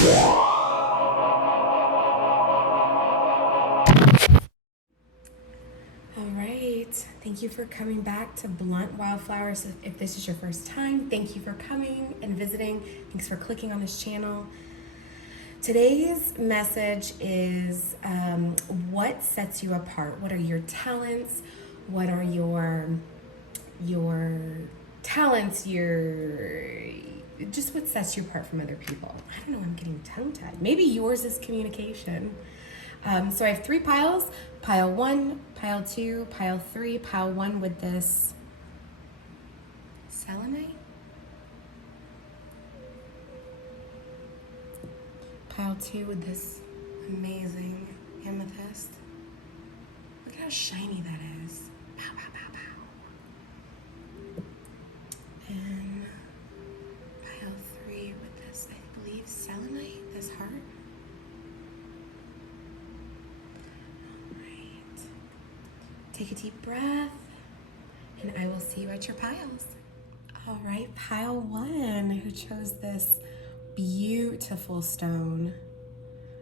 All right, thank you for coming back to Blunt Wildflowers. If this is your first time, thank you for coming and visiting. Thanks for clicking on this channel. Today's message is what sets you apart? What are your talents? What are your talents? Just what sets you apart from other people? I don't know. I'm getting tongue-tied. Maybe yours is communication. So I have 3 piles: pile 1, pile 2, pile 3. Pile 1 with this selenite. Pile 2 with this amazing amethyst. Look at how shiny that is. Pow, pow, pow, pow. And pile 3 with this, I believe, selenite, this heart. All right. Take a deep breath, and I will see you at your piles. All right, pile 1, who chose this beautiful stone.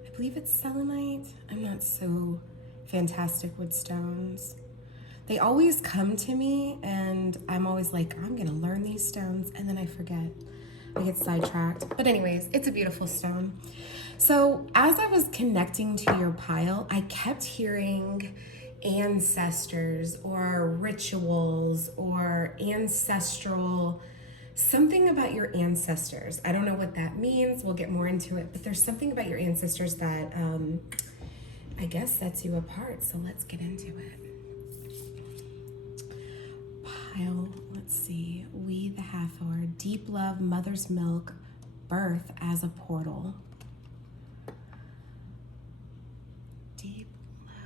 I believe it's selenite. I'm not so fantastic with stones. They always come to me and I'm always like, I'm gonna learn these stones, and then I forget. I get sidetracked. But anyways, it's a beautiful stone. So as I was connecting to your pile, I kept hearing ancestors or rituals or ancestral, something about your ancestors. I don't know what that means. We'll get more into it, but there's something about your ancestors that I guess sets you apart. So let's get into it. Pile, let's see. We the Hathor, deep love, mother's milk, birth as a portal. Deep love.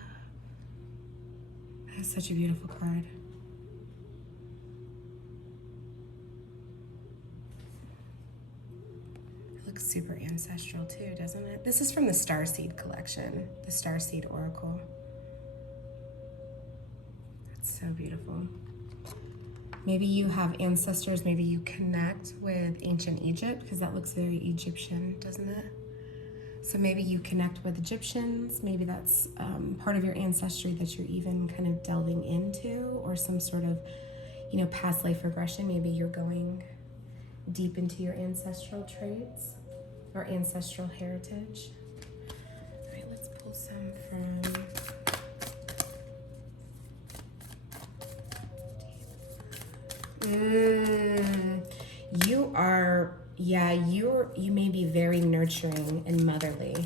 That's such a beautiful card. Looks super ancestral too, doesn't it? This is from the Starseed collection, the Starseed Oracle. That's so beautiful. Maybe you have ancestors, maybe you connect with ancient Egypt, because that looks very Egyptian, doesn't it? So maybe you connect with Egyptians, maybe that's part of your ancestry that you're even kind of delving into, or some sort of, past life regression. Maybe you're going deep into your ancestral traits or ancestral heritage. All right, let's pull some from you are, yeah, you may be very nurturing and motherly.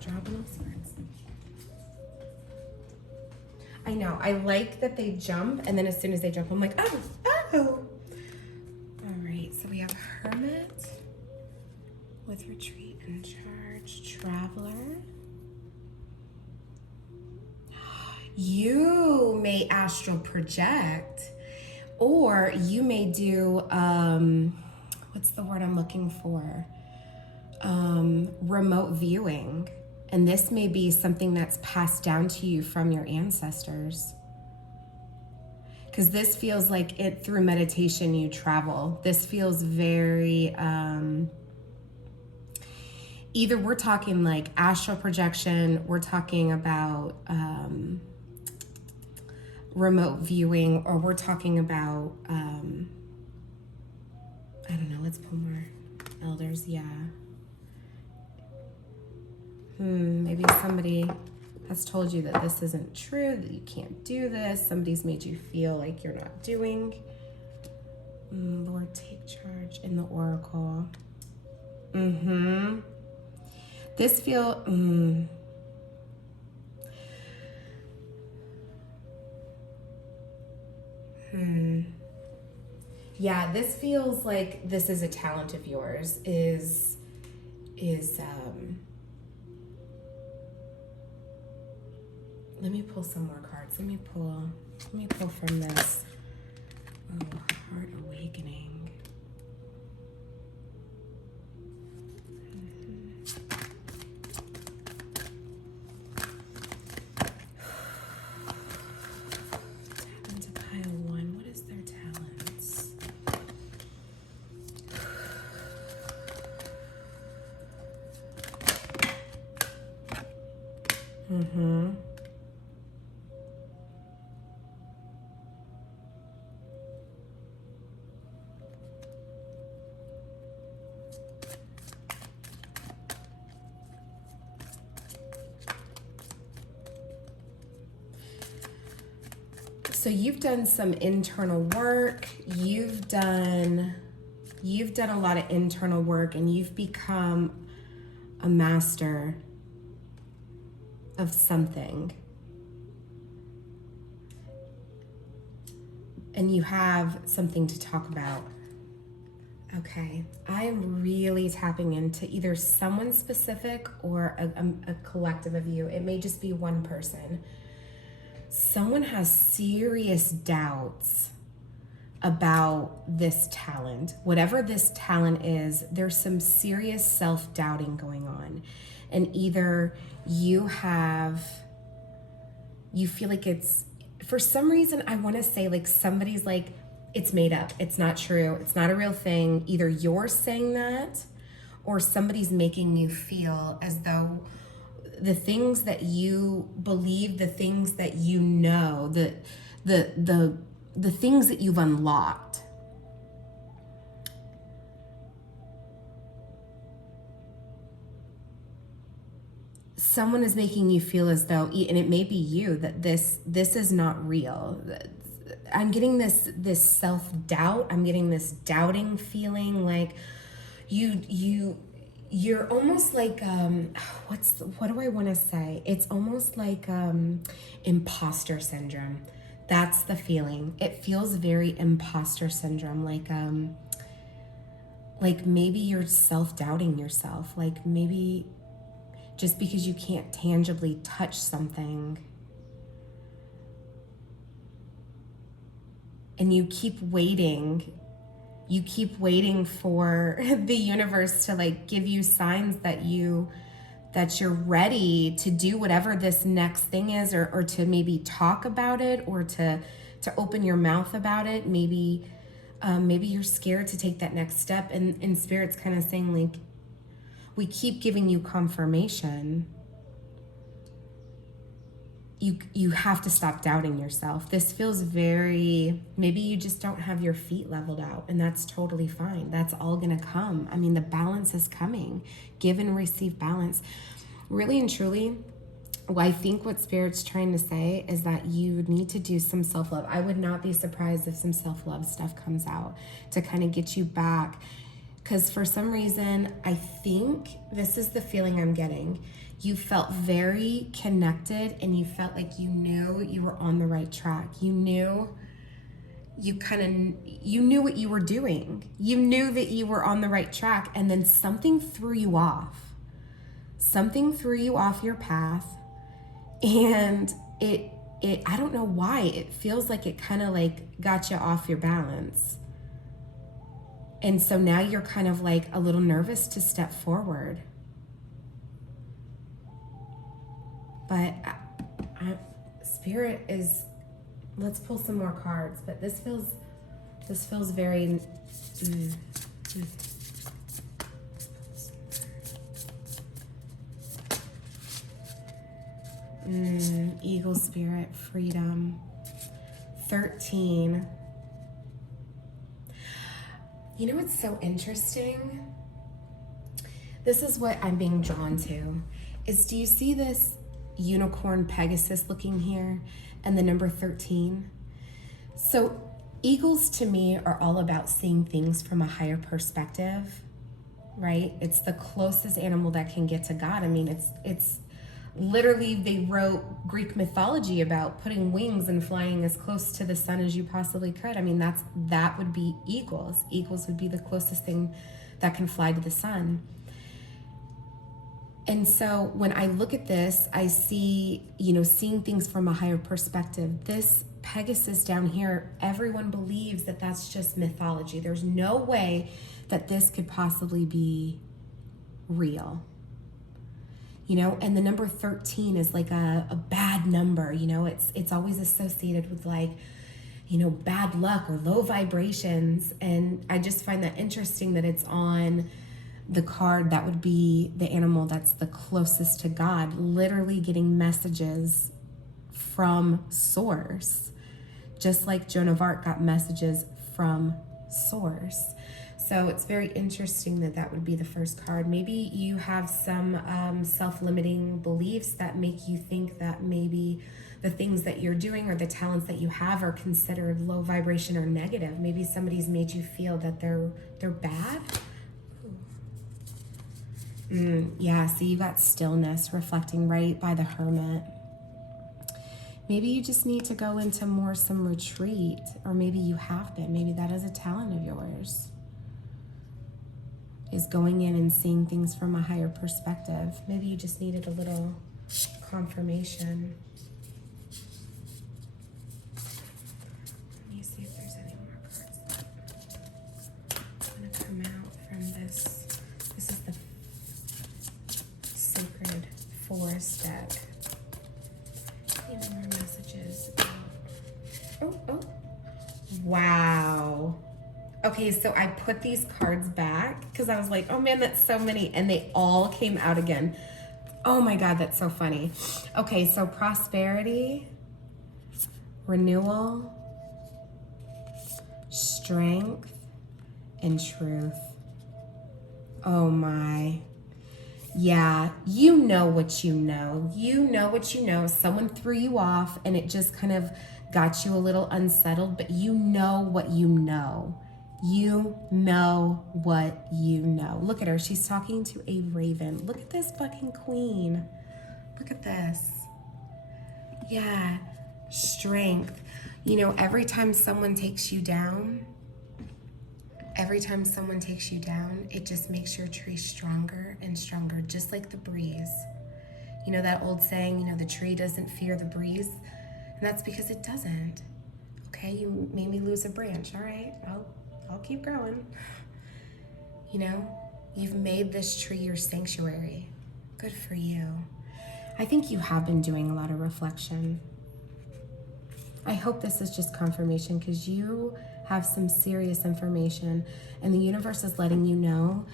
Dropping all sorts. I know, I like that they jump, and then as soon as they jump, I'm like, oh. All right, so we have Hermit with Retreat and Charge, Traveler. You may astral project, or you may do, what's the word I'm looking for? Remote viewing. And this may be something that's passed down to you from your ancestors. Because this feels like it, through meditation you travel. This feels very, either we're talking like astral projection, we're talking about remote viewing, or we're talking about, I don't know, let's pull more elders, yeah. Maybe somebody has told you that this isn't true, that you can't do this. Somebody's made you feel like you're not doing. Lord, take charge in the oracle. This feel, yeah, this feels like this is a talent of yours, is let me pull some more cards. Let me pull from this. Oh, Heart Awakening. Tap into pile 1. What is their talent? So you've done some internal work. You've done a lot of internal work, and you've become a master of something. And you have something to talk about. Okay, I am really tapping into either someone specific or a collective of you. It may just be one person. Someone has serious doubts about this talent. Whatever this talent is, there's some serious self-doubting going on. And either you feel like it's, for some reason, I want to say like somebody's like, it's made up, it's not true, it's not a real thing. Either you're saying that or somebody's making you feel as though the things that you believe, the things that you know, the things that you've unlocked, someone is making you feel as though, and it may be you, that this is not real. I'm getting this self-doubt. I'm getting this doubting feeling, like you're almost like what do I want to say? It's almost like imposter syndrome. That's the feeling. It feels very imposter syndrome, like maybe you're self-doubting yourself, like maybe just because you can't tangibly touch something and you keep waiting for the universe to like give you signs that you're ready to do whatever this next thing is, or to maybe talk about it, or to open your mouth about it. Maybe you're scared to take that next step, and Spirit's kind of saying like, we keep giving you confirmation. You have to stop doubting yourself. This feels very, maybe you just don't have your feet leveled out, and that's totally fine. That's all gonna come. I mean, the balance is coming. Give and receive balance. Really and truly, I think what Spirit's trying to say is that you need to do some self-love. I would not be surprised if some self-love stuff comes out to kind of get you back. Because for some reason, I think this is the feeling I'm getting. You felt very connected, and you felt like you knew you were on the right track. You knew what you were doing. You knew that you were on the right track, and then something threw you off. Something threw you off your path, and it I don't know why. It feels like it kind of like got you off your balance. And so now you're kind of like a little nervous to step forward. But Spirit is, let's pull some more cards, but this feels very, Eagle Spirit, freedom, 13. You know what's so interesting? This is what I'm being drawn to, is do you see this unicorn Pegasus looking here and the number 13? So eagles to me are all about seeing things from a higher perspective, right? It's the closest animal that can get to God. I mean, it's literally, they wrote Greek mythology about putting wings and flying as close to the sun as you possibly could. I mean, that would be eagles. Eagles would be the closest thing that can fly to the sun. And so when I look at this, I see, seeing things from a higher perspective. This Pegasus down here, everyone believes that that's just mythology. There's no way that this could possibly be real. And the number 13 is like a bad number. It's always associated with like, bad luck or low vibrations. And I just find that interesting that it's on the card, that would be the animal that's the closest to God, literally getting messages from source, just like Joan of Arc got messages from source. So it's very interesting that that would be the first card. Maybe you have some self-limiting beliefs that make you think that maybe the things that you're doing or the talents that you have are considered low vibration or negative. Maybe somebody's made you feel that they're bad. Yeah, so you got stillness reflecting right by the Hermit. Maybe you just need to go into some retreat, or maybe you have been. Maybe that is a talent of yours, is going in and seeing things from a higher perspective. Maybe you just needed a little confirmation. Let me see if there's any more cards that are going to come out from this. This is the Sacred Forest deck. Any more messages about... Oh. Wow. Okay, so I put these cards back because I was like, oh man, that's so many. And they all came out again. Oh my God, that's so funny. Okay, so prosperity, renewal, strength, and truth. Oh my. Yeah, you know what you know. You know what you know. Someone threw you off and it just kind of got you a little unsettled, but you know what you know. You know what you know. Look at her. She's talking to a raven. Look at this fucking queen. Look at this. Yeah, strength. You know, every time someone takes you down, it just makes your tree stronger and stronger, just like the breeze. You know that old saying, you know, the tree doesn't fear the breeze? And that's because it doesn't. Okay, you made me lose a branch. All right, I'll keep growing. You know, you've made this tree your sanctuary. Good for you. I think you have been doing a lot of reflection. I hope this is just confirmation, because you have some serious information and the universe is letting you know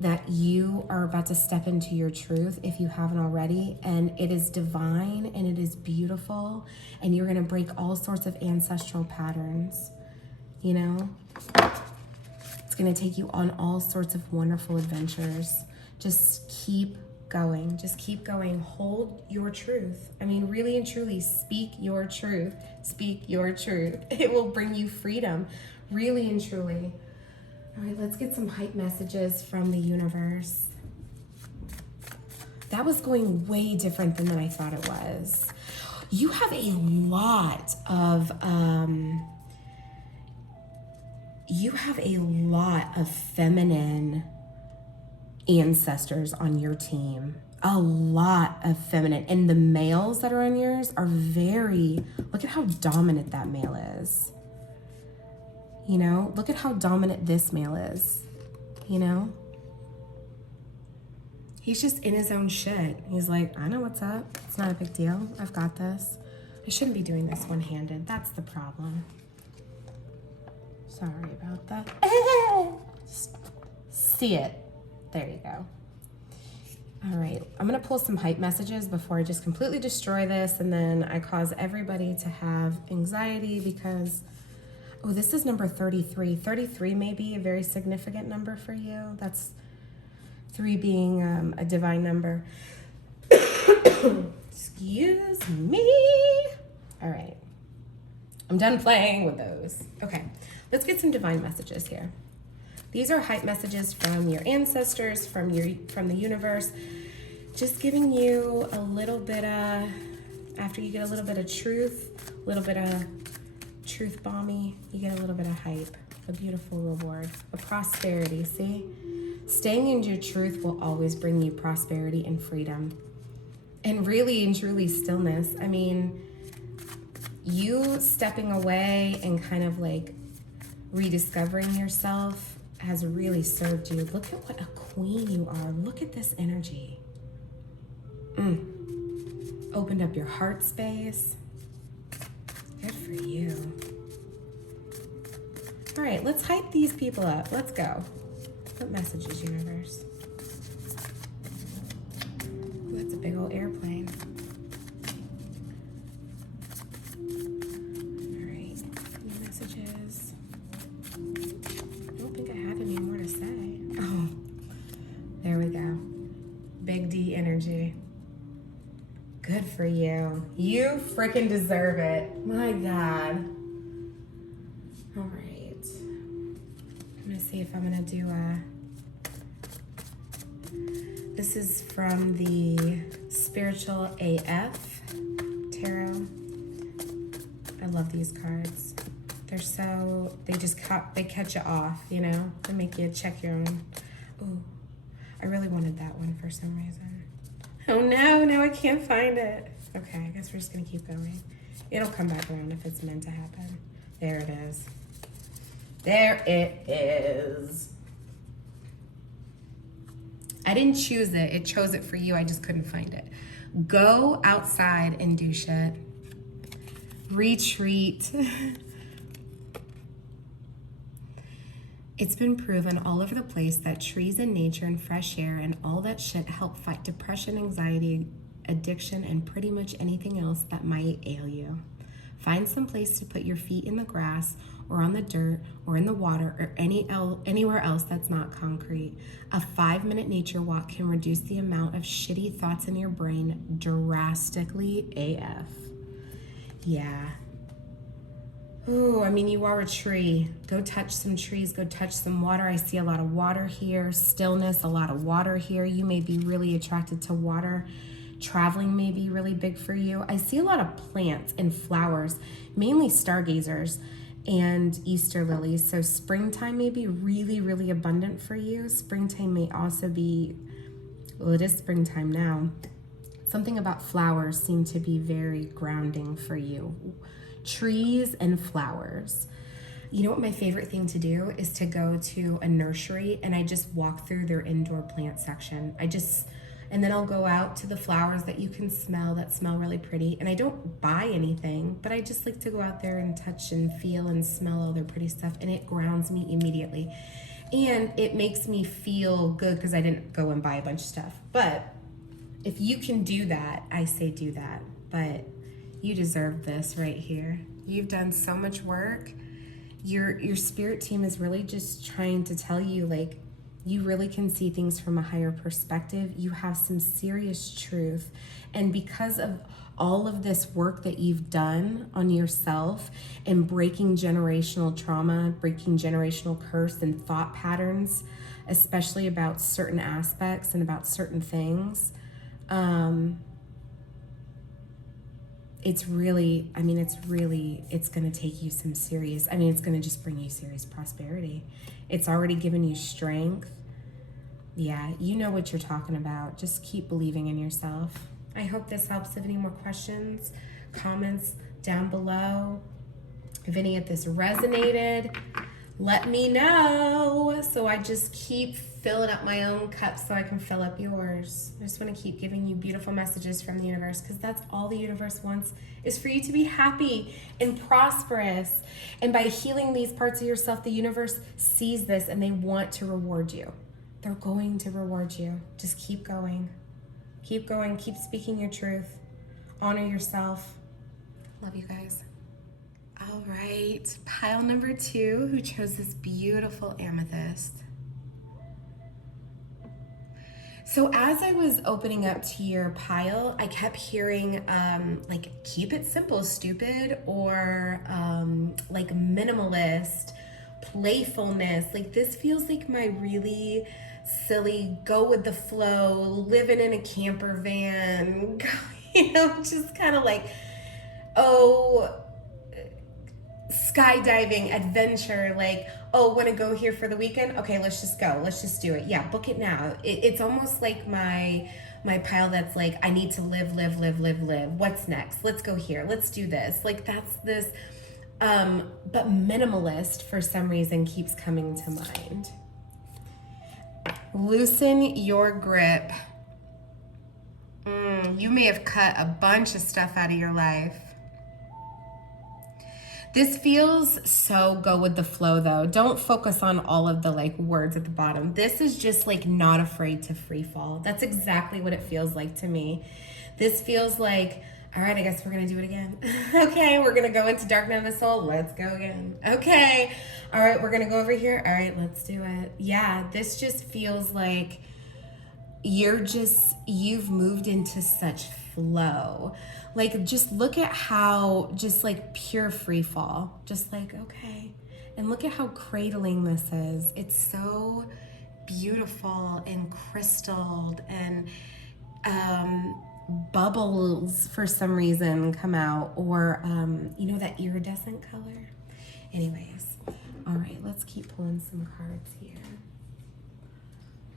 that you are about to step into your truth if you haven't already, and it is divine and it is beautiful, and you're going to break all sorts of ancestral patterns. You know, it's going to take you on all sorts of wonderful adventures. Just keep going. Just keep going. Hold your truth. I mean, really and truly, speak your truth. Speak your truth. It will bring you freedom. Really and truly. All right, let's get some hype messages from the universe. That was going way different than I thought it was. You have a lot of feminine ancestors on your team. A lot of feminine. And the males that are on yours are very, look at how dominant that male is. You know, look at how dominant this male is. You know? He's just in his own shit. He's like, I know what's up. It's not a big deal. I've got this. I shouldn't be doing this one-handed. That's the problem. Sorry about that. Just see it. There you go. All right. I'm going to pull some hype messages before I just completely destroy this, and then I cause everybody to have anxiety because, oh, this is number 33. 33 may be a very significant number for you. That's 3 being a divine number. Excuse me. All right. I'm done playing with those. Okay. Let's get some divine messages here. These are hype messages from your ancestors, from the universe, just giving you a little bit of, after you get a little bit of truth, a little bit of truth bombing, you get a little bit of hype, a beautiful reward, a prosperity, see? Staying in your truth will always bring you prosperity and freedom. And really and truly stillness. I mean, you stepping away and kind of like rediscovering yourself has really served you. Look at what a queen you are. Look at this energy. Opened up your heart space. Good for you. All right, let's hype these people up. Let's go. What messages, universe? big old airplane. All right, any messages? I don't think I have any more to say. Oh, there we go. Big D energy. Good for you. You freaking deserve it. My God. All right. I'm gonna see if I'm gonna do this is from the Spiritual AF Tarot. I love these cards. They're so, they catch you off, you know? They make you check your own. Ooh, I really wanted that one for some reason. Oh no, now I can't find it. Okay, I guess we're just gonna keep going. It'll come back around if it's meant to happen. There it is. There it is. I didn't choose it. It chose it for you. I just couldn't find it. Go outside and do shit. Retreat. It's been proven all over the place that trees and nature and fresh air and all that shit help fight depression, anxiety, addiction, and pretty much anything else that might ail you. Find some place to put your feet in the grass or on the dirt or in the water or anywhere else that's not concrete. A 5-minute nature walk can reduce the amount of shitty thoughts in your brain drastically AF. Yeah. Oh, I mean, you are a tree. Go touch some trees, go touch some water. I see a lot of water here, stillness, a lot of water here. You may be really attracted to water. Traveling may be really big for you. I see a lot of plants and flowers, mainly stargazers and Easter lilies. So springtime may be really, really abundant for you. Springtime may also be, well, it is springtime now. Something about flowers seem to be very grounding for you. Trees and flowers. You know what my favorite thing to do is to go to a nursery and I just walk through their indoor plant section. And then I'll go out to the flowers that you can smell that smell really pretty. And I don't buy anything, but I just like to go out there and touch and feel and smell all their pretty stuff. And it grounds me immediately. And it makes me feel good because I didn't go and buy a bunch of stuff. But if you can do that, I say do that. But you deserve this right here. You've done so much work. Your spirit team is really just trying to tell you, like, you really can see things from a higher perspective. You have some serious truth. And because of all of this work that you've done on yourself and breaking generational trauma, breaking generational curse and thought patterns, especially about certain aspects and about certain things, it's going to take you some serious, it's going to just bring you serious prosperity. It's already given you strength. Yeah, you know what you're talking about. Just keep believing in yourself. I hope this helps. If any more questions, comments down below. If any of this resonated, let me know. So I just keep filling up my own cup so I can fill up yours. I just want to keep giving you beautiful messages from the universe because that's all the universe wants is for you to be happy and prosperous. And by healing these parts of yourself, the universe sees this and they want to reward you. They're going to reward you. Just keep going. Keep going. Keep speaking your truth. Honor yourself. Love you guys. All right. Pile number 2, who chose this beautiful amethyst. So as I was opening up to your pile, I kept hearing like keep it simple, stupid, or like minimalist, playfulness. Like this feels like my really silly, go with the flow, living in a camper van, just kind of like, skydiving adventure, like, want to go here for the weekend? Okay, let's just go. Let's just do it. Yeah, book it now. It's almost like my pile that's like, I need to live. What's next? Let's go here. Let's do this. Like that's this, but minimalist for some reason keeps coming to mind. Loosen your grip. You may have cut a bunch of stuff out of your life. This feels so go with the flow though. Don't focus on all of the like words at the bottom. This is just like not afraid to free fall. That's exactly what it feels like to me. This feels like, all right, I guess we're gonna do it again. Okay, we're gonna go into Dark Night of the Soul. Let's go again. Okay, all right, we're gonna go over here. All right, let's do it. Yeah, this just feels like you've moved into such flow. Like, just look at how just like pure free fall. Just like, okay. And look at how cradling this is. It's so beautiful and crystalled, and bubbles for some reason come out, or you know, that iridescent color. Anyways, all right, let's keep pulling some cards here.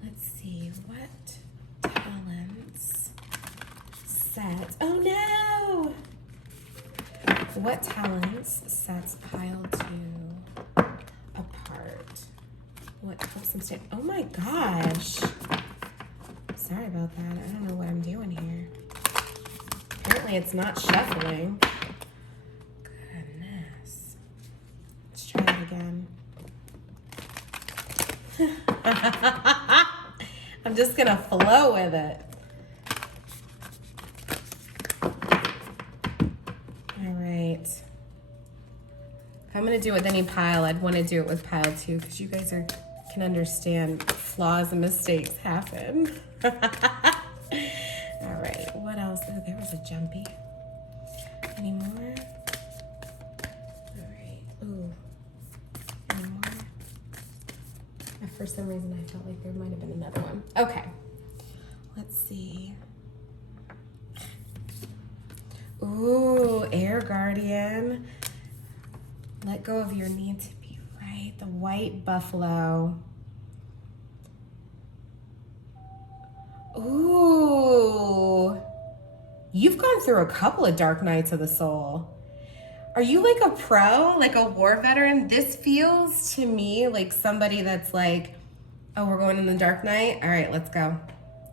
Let's see, what talents sets, oh no! What talents sets pile 2 apart? What helps them stay, oh my gosh. Sorry about that, I don't know what I'm doing here. Apparently it's not shuffling. Goodness. Let's try it again. I'm just gonna flow with it. All right. If I'm gonna do it with any pile, I'd want to do it with pile 2 because you guys can understand flaws and mistakes happen. All right. What else? Oh, there was a jumpy. Any more? All right. Ooh. Any more? For some reason, I felt like there might have been another one. Okay. Let's see. Ooh, Air Guardian. Let go of your need to be right. The White Buffalo. Ooh. You've gone through a couple of dark nights of the soul. Are you like a pro, like a war veteran? This feels to me like somebody that's like, oh, we're going in the dark night? All right, let's go.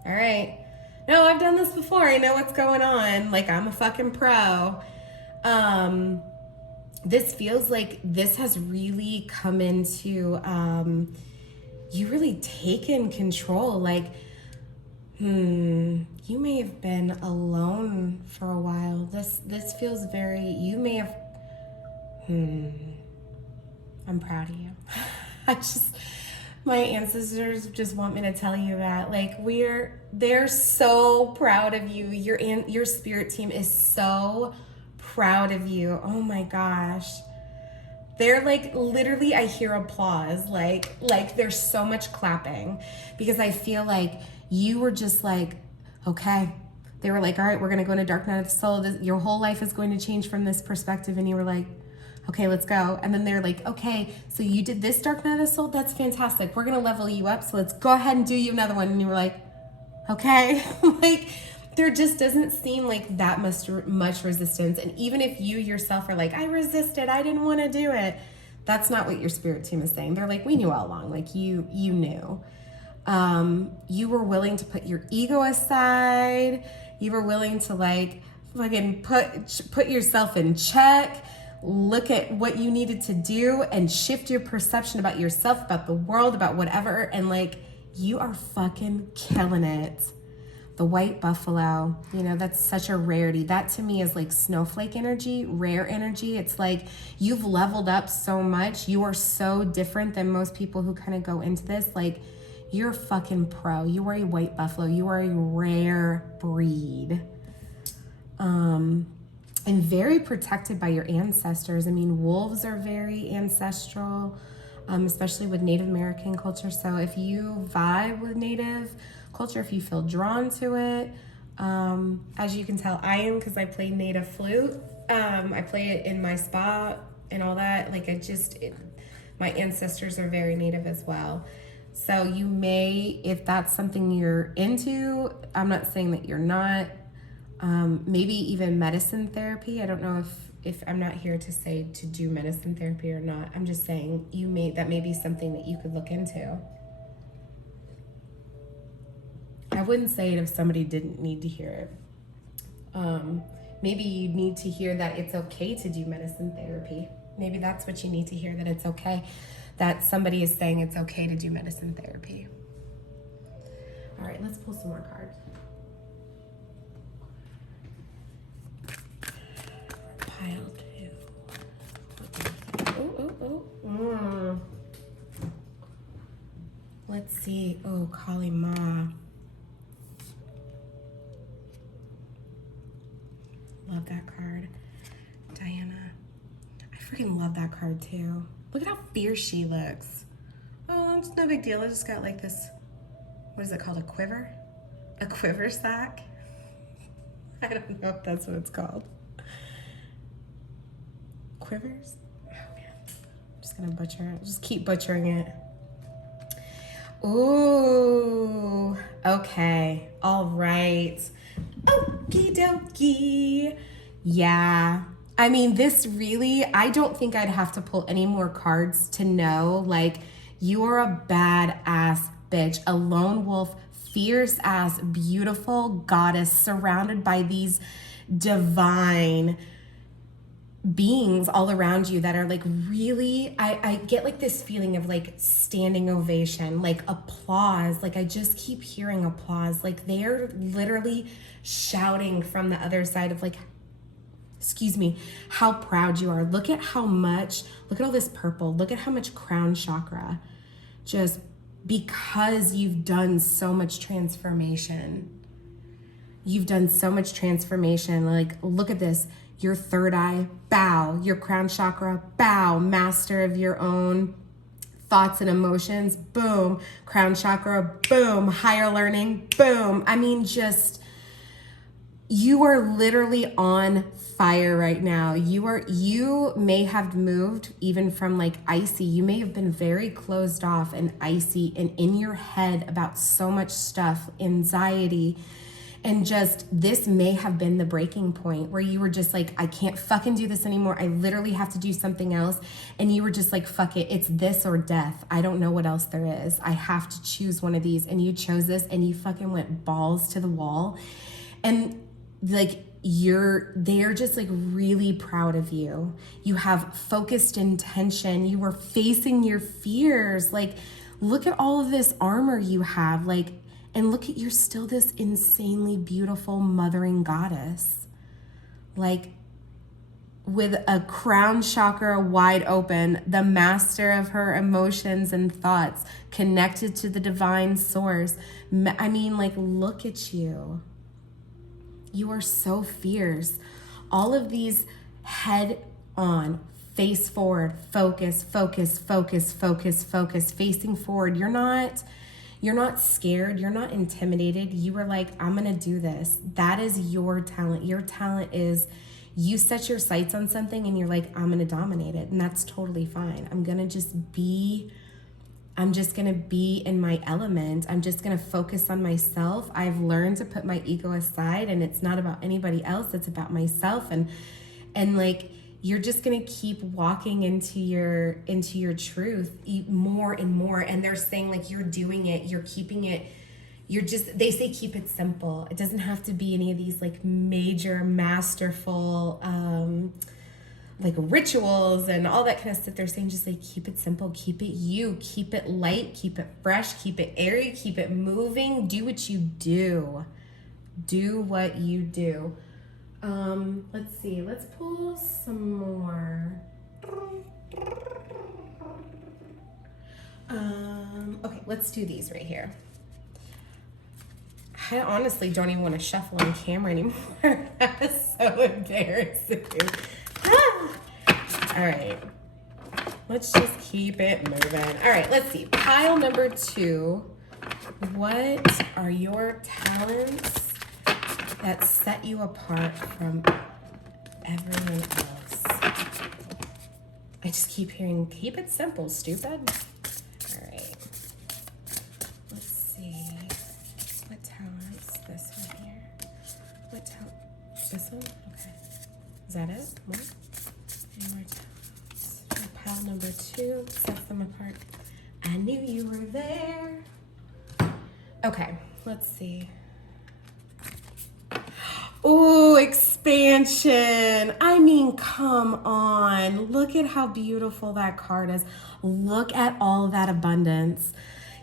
All right. No, I've done this before. I know what's going on. Like, I'm a fucking pro. This feels like this has really come into, you really taken control. Like, you may have been alone for a while. This feels very, you may have, I'm proud of you. My ancestors just want me to tell you that, like, they're so proud of you. Your spirit team is so proud of you. Oh my gosh. They're like, literally, I hear applause. Like there's so much clapping because I feel like you were just like, okay. They were like, all right, we're going to go into Dark Night of the Soul. Your whole life is going to change from this perspective. And you were like, okay, let's go. And then they're like, okay, so you did this Dark Night of the Soul? That's fantastic. We're going to level you up. So let's go ahead and do you another one. And you were like, okay. Like, there just doesn't seem like that much resistance. And even if you yourself are like, I resisted, I didn't want to do it. That's not what your spirit team is saying. They're like, we knew all along. Like, you knew. You were willing to put your ego aside. You were willing to like fucking put yourself in check. Look at what you needed to do and shift your perception about yourself, about the world, about whatever. And like, you are fucking killing it. The White Buffalo, you know, that's such a rarity. That to me is like snowflake energy, rare energy. It's like you've leveled up so much. You are so different than most people who kind of go into this. Like, you're a fucking pro. You are a White Buffalo. You are a rare breed. And very protected by your ancestors. I mean, wolves are very ancestral, especially with Native American culture. So if you vibe with Native culture, if you feel drawn to it, as you can tell, I am, because I play Native flute. I play it in my spa and all that. Like, my ancestors are very Native as well. So you may, if that's something you're into, I'm not saying that you're not, maybe even medicine therapy. I don't know if I'm not here to say to do medicine therapy or not. I'm just saying that may be something that you could look into. I wouldn't say it if somebody didn't need to hear it. Maybe you need to hear that it's okay to do medicine therapy. Maybe that's what you need to hear, that it's okay, that somebody is saying it's okay to do medicine therapy. All right, let's pull some more cards. Pile 2. Let's see. Oh, Kali Ma. Love that card. Diana. I freaking love that card too. Look at how fierce she looks. Oh, it's no big deal. I just got like this, what is it called? A quiver? A quiver sack? I don't know if that's what it's called. Quivers? Oh man. I'm just gonna butcher it. Just keep butchering it. Ooh. Okay. All right. Okie dokie. Yeah. I mean, this really, I don't think I'd have to pull any more cards to know, like, you are a badass bitch, a lone wolf, fierce ass, beautiful goddess surrounded by these divine beings all around you that are like really, I get like this feeling of like standing ovation, like applause. Like I just keep hearing applause. Like they're literally shouting from the other side of like, excuse me, how proud you are. Look at how much, look at all this purple. Look at how much crown chakra, just because you've done so much transformation. You've done so much transformation. Like, look at this. Your third eye, bow. Your crown chakra, bow. Master of your own thoughts and emotions, boom. Crown chakra, boom. Higher learning, boom. I mean, just, you are literally on fire right now. You may have moved even from like icy. You may have been very closed off and icy and in your head about so much stuff, anxiety. And just, this may have been the breaking point where you were just like, I can't fucking do this anymore. I literally have to do something else. And you were just like, fuck it. It's this or death. I don't know what else there is. I have to choose one of these. And you chose this and you fucking went balls to the wall. And like, they're just like really proud of you. You have focused intention. You were facing your fears. Like, look at all of this armor you have. Like, and look at, you're still this insanely beautiful mothering goddess. Like, with a crown chakra wide open, the master of her emotions and thoughts, connected to the divine source. I mean, like, look at you. You are so fierce. All of these head on, face forward, focus, focus, focus, focus, focus, facing forward. You're not scared. You're not intimidated. You were like, I'm going to do this. That is your talent. Your talent is you set your sights on something and you're like, I'm going to dominate it. And that's totally fine. I'm just going to be in my element. I'm just going to focus on myself. I've learned to put my ego aside, and it's not about anybody else. It's about myself. And like, you're just going to keep walking into your truth more and more. And they're saying like, you're doing it, you're keeping it. They say keep it simple. It doesn't have to be any of these like major masterful, like rituals and all that kind of stuff. They're saying just like, keep it simple, keep it you, keep it light, keep it fresh, keep it airy, keep it moving. Do what you do. Do what you do. Let's see, let's pull some more. Okay, let's do these right here. I honestly don't even want to shuffle on camera anymore. That's so embarrassing. All right, let's just keep it moving. All right, let's see. Pile number 2. What are your talents that set you apart from everyone else? I just keep hearing, keep it simple, stupid. All right. Let's see. What talents? This one here. What talent? This one? Okay. Is that it? More? Any more talents? Pile number 2 sets them apart. I knew you were there. Okay, let's see. Ooh, expansion. I mean, come on. Look at how beautiful that card is. Look at all that abundance.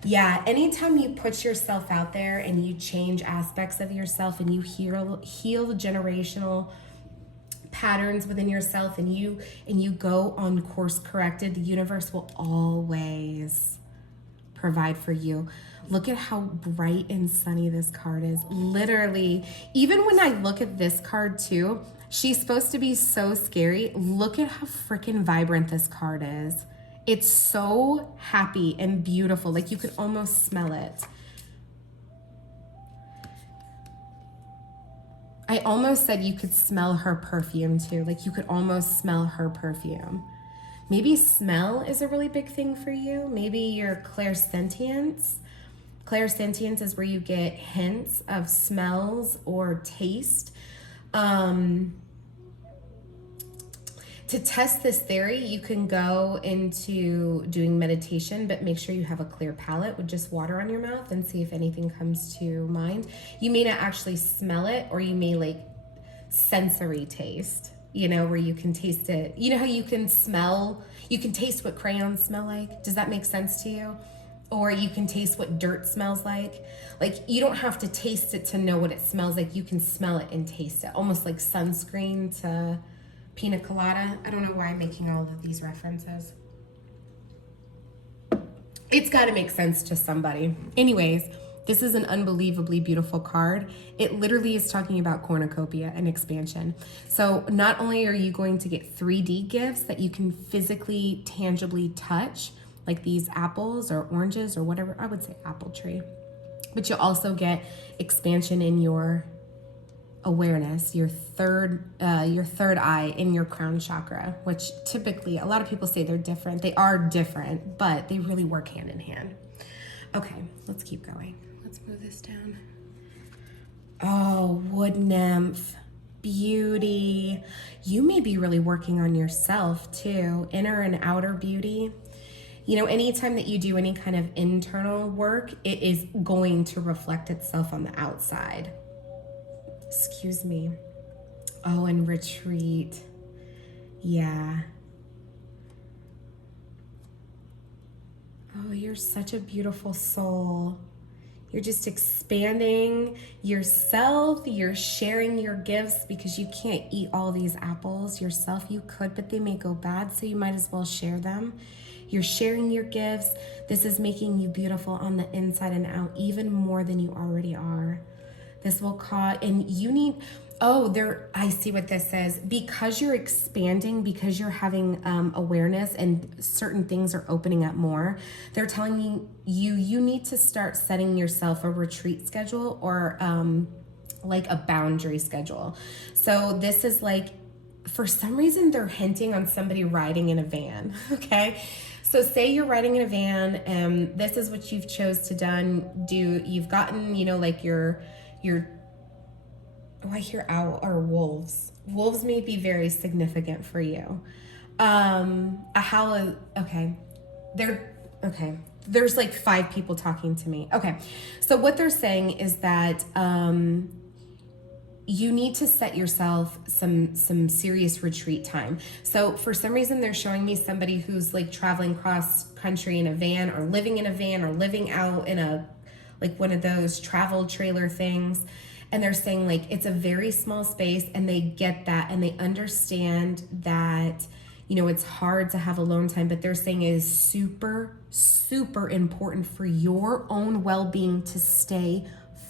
Yeah, anytime you put yourself out there and you change aspects of yourself and you heal the generational patterns within yourself and you go on course corrected, the universe will always provide for you. Look at how bright and sunny this card is. Literally, even when I look at this card too, she's supposed to be so scary. Look at how freaking vibrant this card is. It's so happy and beautiful. Like you could almost smell it. I almost said you could smell her perfume too. Like you could almost smell her perfume. Maybe smell is a really big thing for you. Maybe your clairsentience. Clairsentience is where you get hints of smells or taste. To test this theory, you can go into doing meditation, but make sure you have a clear palate with just water on your mouth and see if anything comes to mind. You may not actually smell it, or you may like sensory taste, you know, where you can taste it. You know how you can taste what crayons smell like? Does that make sense to you? Or you can taste what dirt smells like. Like you don't have to taste it to know what it smells like. You can smell it and taste it. Almost like sunscreen to pina colada. I don't know why I'm making all of these references. It's got to make sense to somebody. Anyways, this is an unbelievably beautiful card. It literally is talking about cornucopia and expansion. So not only are you going to get 3D gifts that you can physically, tangibly touch, like these apples or oranges or whatever, I would say apple tree, but you'll also get expansion in your awareness, your third eye in your crown chakra, which typically a lot of people say they're different. They are different, but they really work hand in hand. Okay, let's keep going. Let's move this down. Oh, wood nymph, beauty. You may be really working on yourself too, inner and outer beauty. You know, anytime that you do any kind of internal work, it is going to reflect itself on the outside. Excuse me. Oh, and retreat. Yeah. Oh, you're such a beautiful soul. You're just expanding yourself. You're sharing your gifts because you can't eat all these apples yourself. You could, but they may go bad, so you might as well share them. You're sharing your gifts. This is making you beautiful on the inside and out, even more than you already are. This will cause, and you need, I see what this says. Because you're expanding, because you're having awareness and certain things are opening up more, they're telling you need to start setting yourself a retreat schedule or like a boundary schedule. So this is like, for some reason, they're hinting on somebody riding in a van, okay? So say you're riding in a van and this is what you've chose to do. You've gotten, you know, like your I hear owl or wolves. Wolves may be very significant for you. A howl, okay. There's like 5 people talking to me. Okay. So what they're saying is that you need to set yourself some serious retreat time. So for some reason, they're showing me somebody who's like traveling cross country in a van or living in a van or living out in a, like one of those travel trailer things. And they're saying like, it's a very small space and they get that and they understand that, you know, it's hard to have alone time, but they're saying it is super, super important for your own well-being to stay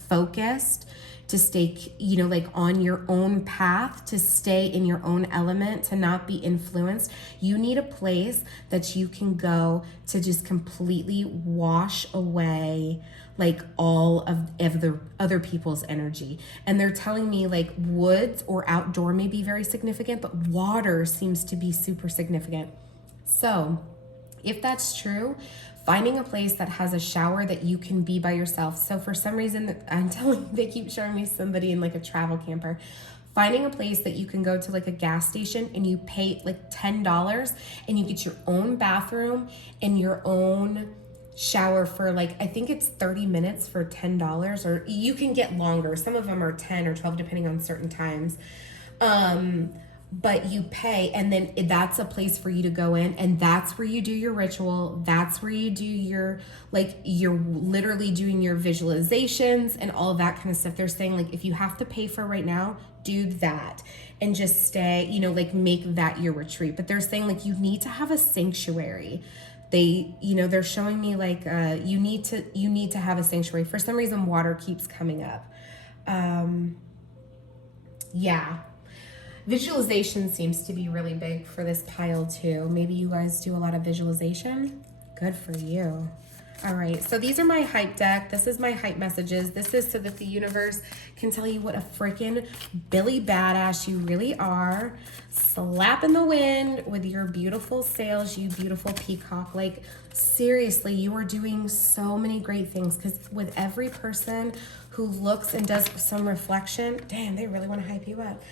focused, to stay, you know, like on your own path, to stay in your own element, to not be influenced. You need a place that you can go to just completely wash away like all of the other people's energy. And they're telling me like woods or outdoor may be very significant, but water seems to be super significant. So if that's true, finding a place that has a shower that you can be by yourself. So for some reason, I'm telling you, they keep showing me somebody in like a travel camper. Finding a place that you can go to like a gas station and you pay like $10 and you get your own bathroom and your own shower for like, I think it's 30 minutes for $10, or you can get longer. Some of them are 10 or 12 depending on certain times. But you pay, and then that's a place for you to go in, and that's where you do your ritual. That's where you do your, like, you're literally doing your visualizations and all of that kind of stuff. They're saying, like, if you have to pay for right now, do that and just stay, you know, like, make that your retreat. But they're saying, like, you need to have a sanctuary. They, you know, they're showing me, like, you need to have a sanctuary. For some reason, water keeps coming up. Yeah. Visualization seems to be really big for this pile too. Maybe you guys do a lot of visualization. Good for you. All right, so these are my hype deck. This is my hype messages. This is so that the universe can tell you what a freaking Billy badass you really are. Slap in the wind with your beautiful sails, you beautiful peacock. Like, seriously, you are doing so many great things, because with every person who looks and does some reflection, damn, they really want to hype you up.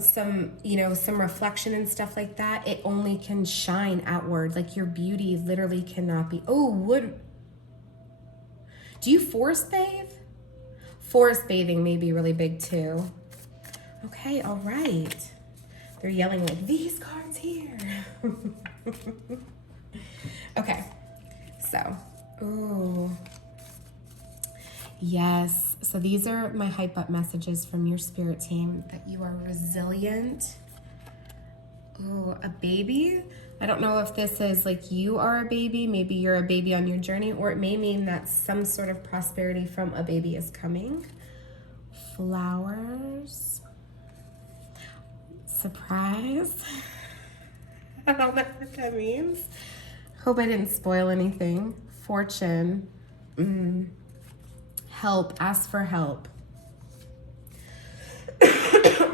Some reflection and stuff like that, it only can shine outward. Like, your beauty literally cannot be, do you forest bathe? Forest bathing may be really big too. Okay, all right. They're yelling like, these cards here. Okay, so, ooh. Yes, so these are my hype up messages from your spirit team, that you are resilient. Ooh, a baby. I don't know if this is like you are a baby, maybe you're a baby on your journey, or it may mean that some sort of prosperity from a baby is coming. Flowers. Surprise. I don't know what that means. Hope I didn't spoil anything. Fortune. Help, ask for help.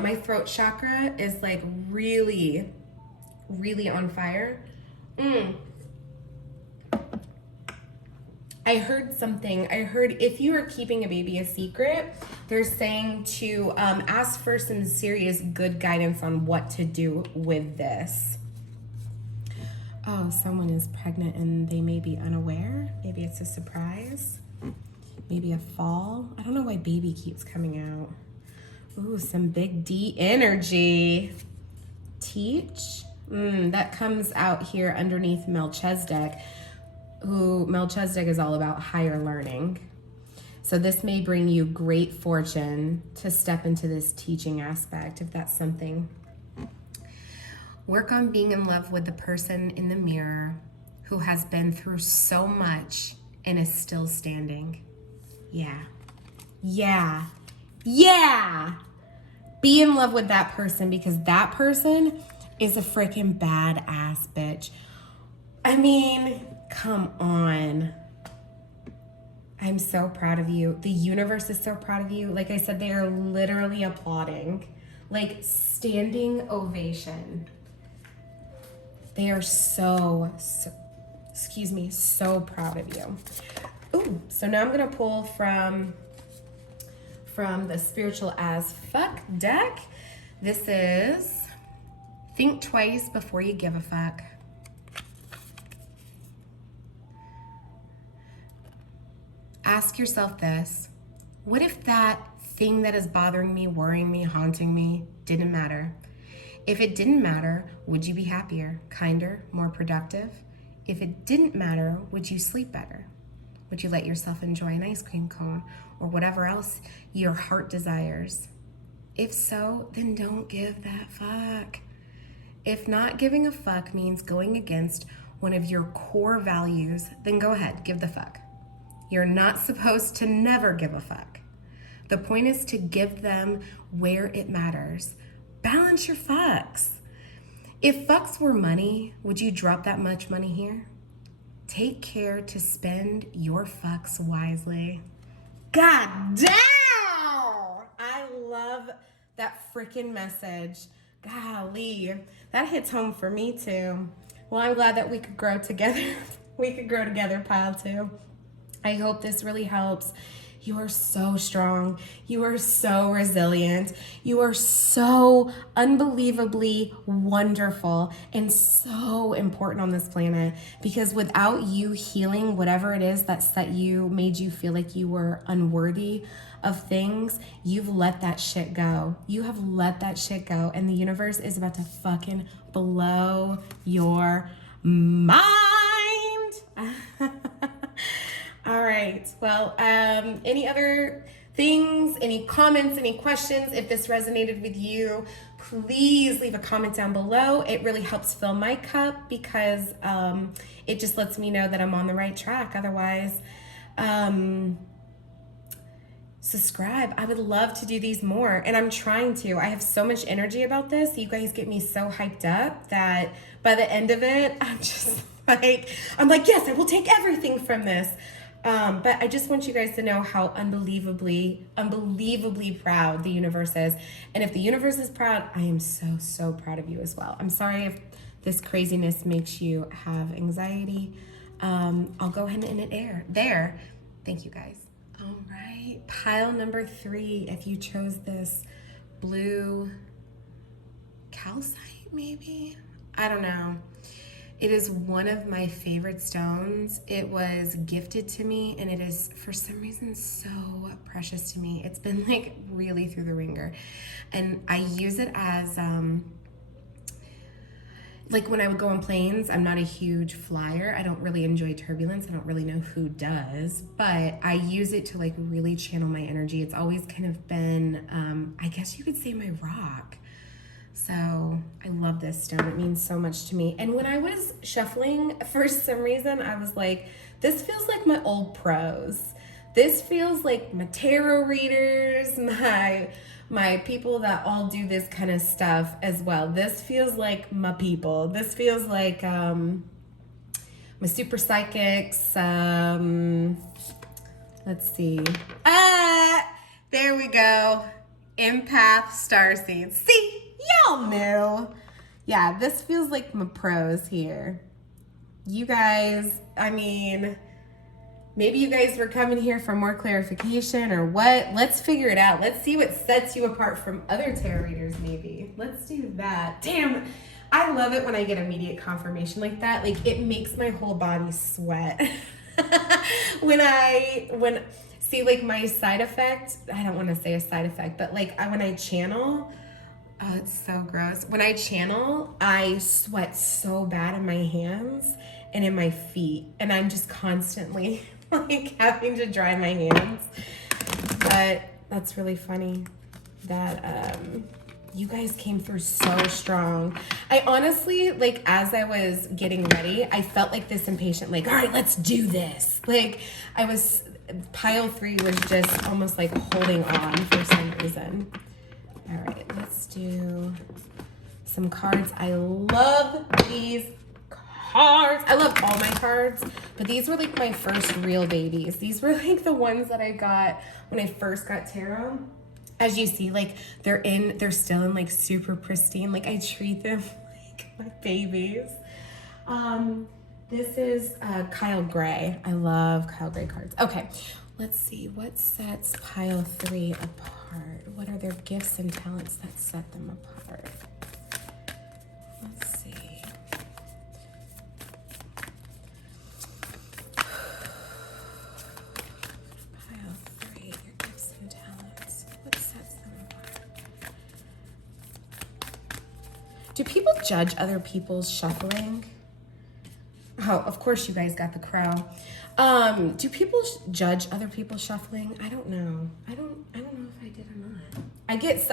My throat chakra is like really, really on fire. I heard something. I heard if you are keeping a baby a secret, they're saying to ask for some serious good guidance on what to do with this. Oh, someone is pregnant and they may be unaware. Maybe it's a surprise. Maybe a fall. I don't know why baby keeps coming out. Ooh, some big D energy. Teach. That comes out here underneath Melchizedek. Who Melchizedek is all about higher learning. So this may bring you great fortune to step into this teaching aspect, if that's something. Work on being in love with the person in the mirror who has been through so much and is still standing. Yeah. Be in love with that person, because that person is a freaking badass bitch. I mean, come on. I'm so proud of you. The universe is so proud of you. Like I said, they are literally applauding. Like, standing ovation. They are so proud of you. Ooh, so now I'm gonna pull from the Spiritual as Fuck deck. This is Think Twice Before You Give a Fuck. Ask yourself this: what if that thing that is bothering me, worrying me, haunting me didn't matter? If it didn't matter, would you be happier, kinder, more productive? If it didn't matter, would you sleep better? Would you let yourself enjoy an ice cream cone or whatever else your heart desires? If so, then don't give that fuck. If not giving a fuck means going against one of your core values, then go ahead, give the fuck. You're not supposed to never give a fuck. The point is to give them where it matters. Balance your fucks. If fucks were money, would you drop that much money here? Take care to spend your fucks wisely. God damn! I love that freaking message. Golly, that hits home for me too. Well, I'm glad that we could grow together. We could grow together, pile two. I hope this really helps You are so strong. You are so resilient. You are so unbelievably wonderful and so important on this planet, because without you healing whatever it is made you feel like you were unworthy of things, you've let that shit go. You have let that shit go, and the universe is about to fucking blow your mind. All right. Well, any other things, any comments, any questions? If this resonated with you, please leave a comment down below. It really helps fill my cup, because it just lets me know that I'm on the right track. Otherwise, subscribe. I would love to do these more, and I'm trying to. I have so much energy about this. You guys get me so hyped up that by the end of it, I'm just like, yes, I will take everything from this. But I just want you guys to know how unbelievably proud the universe is. And if the universe is proud, I am so, so proud of you as well. I'm sorry if this craziness makes you have anxiety. I'll go ahead and end it there. Thank you guys. All right, pile number 3, if you chose this blue calcite, maybe? I don't know. It is one of my favorite stones. It was gifted to me, and it is, for some reason, so precious to me. It's been like really through the ringer. And I use it as, like when I would go on planes. I'm not a huge flyer. I don't really enjoy turbulence. I don't really know who does, but I use it to like really channel my energy. It's always kind of been, I guess you could say, my rock. So I love this stone. It means so much to me. And when I was shuffling, for some reason, I was like, this feels like my old pros. This feels like my tarot readers, my people that all do this kind of stuff as well. This feels like my people. This feels like my super psychics. Let's see. There we go. Empath starseeds. See? Y'all knew. Yeah, this feels like my pros here. You guys, I mean, maybe you guys were coming here for more clarification or what. Let's figure it out. Let's see what sets you apart from other tarot readers, maybe. Let's do that. Damn, I love it when I get immediate confirmation like that. Like, it makes my whole body sweat. See, like, my side effect, I don't want to say a side effect, but like when I channel, oh, it's so gross. When I channel, I sweat so bad in my hands and in my feet, and I'm just constantly like having to dry my hands. But that's really funny that you guys came through so strong. I honestly, like, as I was getting ready, I felt like this impatient, like, all right, let's do this. Like, pile 3 was just almost like holding on for some reason. All right, let's do some cards. I love these cards. I love all my cards, but these were like my first real babies. These were like the ones that I got when I first got tarot. As you see, like they're still in like super pristine. Like I treat them like my babies. This is Kyle Gray. I love Kyle Gray cards. Okay, let's see. What sets pile 3 apart? What are their gifts and talents that set them apart? Let's see. Pile 3, your gifts and talents. What sets them apart? Do people judge other people's shuffling? Oh, of course you guys got the crow. Do people judge other people shuffling? I don't know. I don't know if I did or not.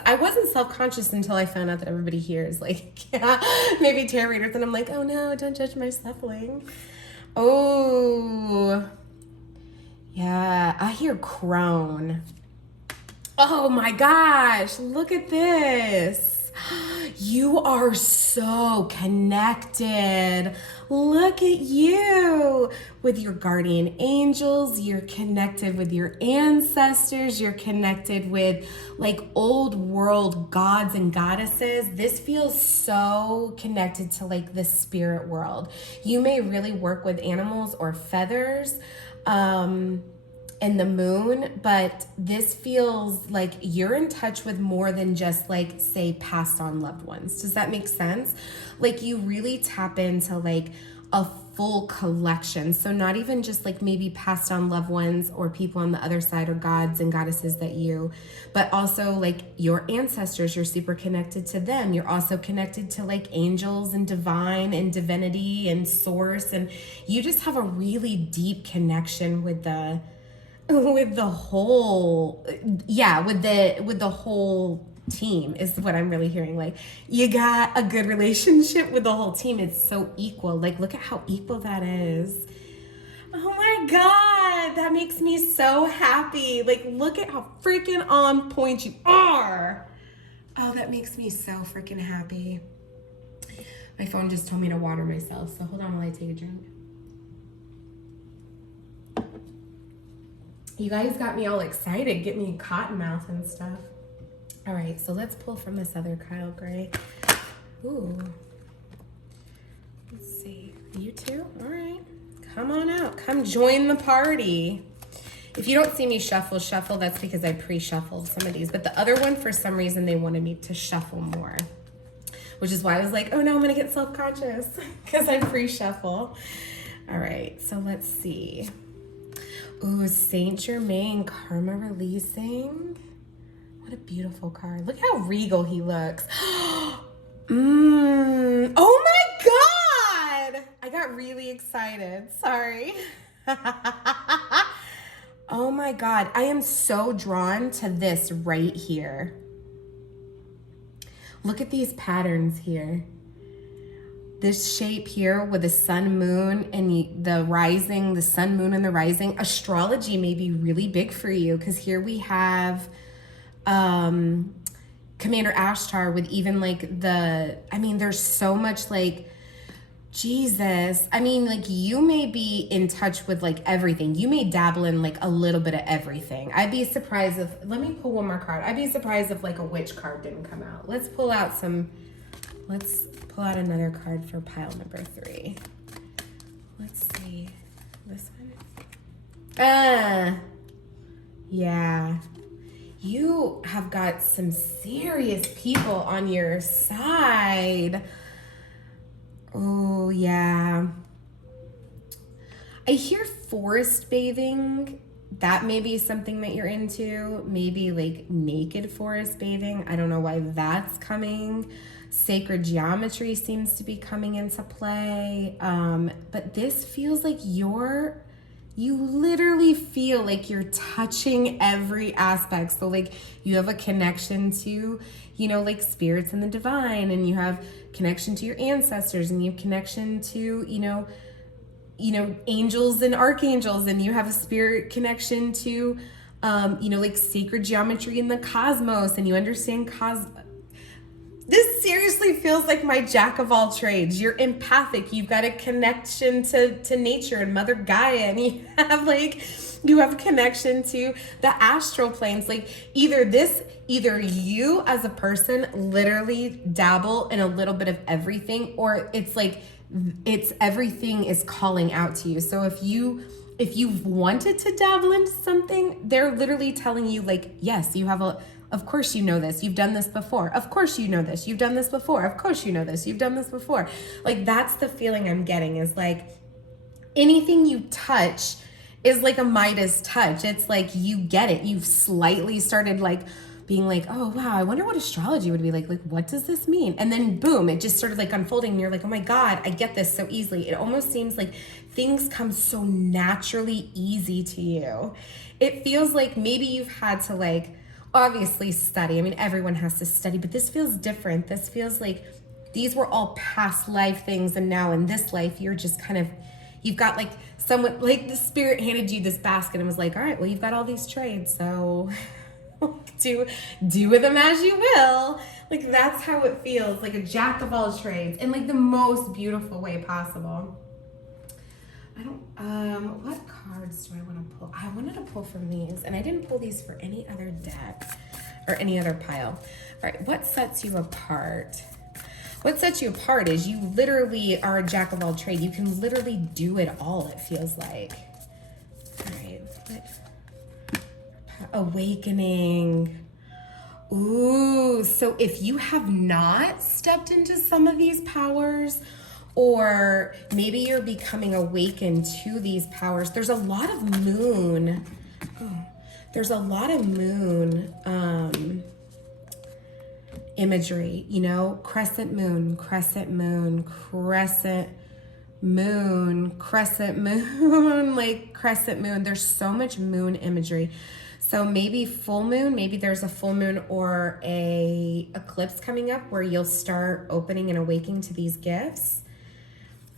I wasn't self-conscious until I found out that everybody here is like, yeah, maybe tarot readers, and I'm like, oh no, don't judge my shuffling. Oh, yeah, I hear crone. Oh my gosh, look at this. You are so connected. Look at you with your guardian angels. You're connected with your ancestors. You're connected with like old world gods and goddesses. This feels so connected to like the spirit world. You may really work with animals or feathers. and the moon, but this feels like you're in touch with more than just like, say, passed on loved ones. Does that make sense? Like you really tap into like a full collection. So not even just like maybe passed on loved ones or people on the other side or gods and goddesses but also like your ancestors, you're super connected to them. You're also connected to like angels and divine and divinity and source. And you just have a really deep connection with the whole, with the whole team is what I'm really hearing. Like you got a good relationship with the whole team. It's so equal. Like look at how equal that is. Oh my God, that makes me so happy. Like look at how freaking on point you are. Oh, that makes me so freaking happy. My phone just told me to water myself, so hold on while I take a drink. You guys got me all excited, get me cotton mouth and stuff. All right, so let's pull from this other Kyle Gray. Ooh. Let's see. You two? All right. Come on out. Come join the party. If you don't see me shuffle, that's because I pre-shuffled some of these. But the other one, for some reason, they wanted me to shuffle more. Which is why I was like, oh no, I'm going to get self-conscious because I pre-shuffle. All right, so let's see. Ooh, Saint Germain, Karma Releasing. What a beautiful card. Look how regal he looks. Oh my God! I got really excited. Sorry. Oh my God. I am so drawn to this right here. Look at these patterns here. This shape here with the sun, moon, and the rising, the sun, moon, and the rising. Astrology may be really big for you because here we have Commander Ashtar with even like there's so much like Jesus. I mean, like you may be in touch with like everything. You may dabble in like a little bit of everything. I'd be surprised if, let me pull one more card. I'd be surprised if like a witch card didn't come out. Let's pull out another card for pile number 3. Let's see. This one? Yeah. You have got some serious people on your side. Oh, yeah. I hear forest bathing. That may be something that you're into. Maybe like naked forest bathing. I don't know why that's coming. Sacred geometry seems to be coming into play. But this feels like you literally feel like you're touching every aspect. So like you have a connection to, like spirits and the divine, and you have connection to your ancestors, and you have connection to, angels and archangels, and you have a spirit connection to, like sacred geometry in the cosmos, and you understand This seriously feels like my jack of all trades. You're empathic. You've got a connection to nature and Mother Gaia, and you have a connection to the astral planes. Like either you as a person literally dabble in a little bit of everything, or it's like everything is calling out to you. So if you've wanted to dabble into something, they're literally telling you like, yes, you have of course you know this. You've done this before. Of course you know this. You've done this before. Of course you know this. You've done this before. Like that's the feeling I'm getting, is like anything you touch is like a Midas touch. It's like you get it. You've slightly started like being like, oh wow, I wonder what astrology would be like. Like what does this mean? And then boom, it just started like unfolding, and you're like, oh my God, I get this so easily. It almost seems like things come so naturally easy to you. It feels like maybe you've had to like obviously study. I mean, everyone has to study, but this feels different. This feels like these were all past life things, and now in this life, you're just you've got like someone, like the spirit handed you this basket and was like, all right, well, you've got all these trades, so do with them as you will. Like that's how it feels, like a jack of all trades in like the most beautiful way possible. What cards do I want to pull? I wanted to pull from these, and I didn't pull these for any other deck or any other pile. All right, what sets you apart? What sets you apart is you literally are a jack of all trades. You can literally do it all, it feels like. All right, awakening. Ooh, so if you have not stepped into some of these powers, or maybe you're becoming awakened to these powers, there's a lot of moon. There's a lot of moon imagery, you know, crescent moon, crescent moon, crescent moon, crescent moon, like crescent moon. There's so much moon imagery. So maybe full moon, maybe there's a full moon or a eclipse coming up where you'll start opening and awakening to these gifts.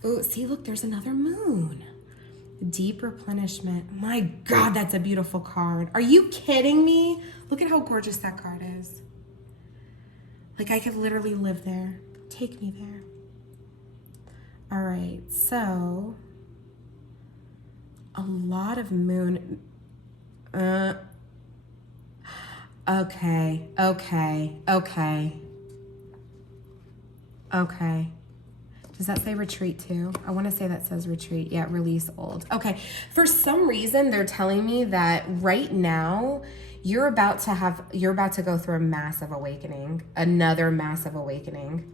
Oh, see, look, there's another moon. Deep replenishment. My God, that's a beautiful card. Are you kidding me? Look at how gorgeous that card is. Like I could literally live there. Take me there. All right, so a lot of moon. Okay. Does that say retreat too? I want to say that says retreat. Yeah, release old. Okay. For some reason, they're telling me that right now you're about to go through a massive awakening, another massive awakening.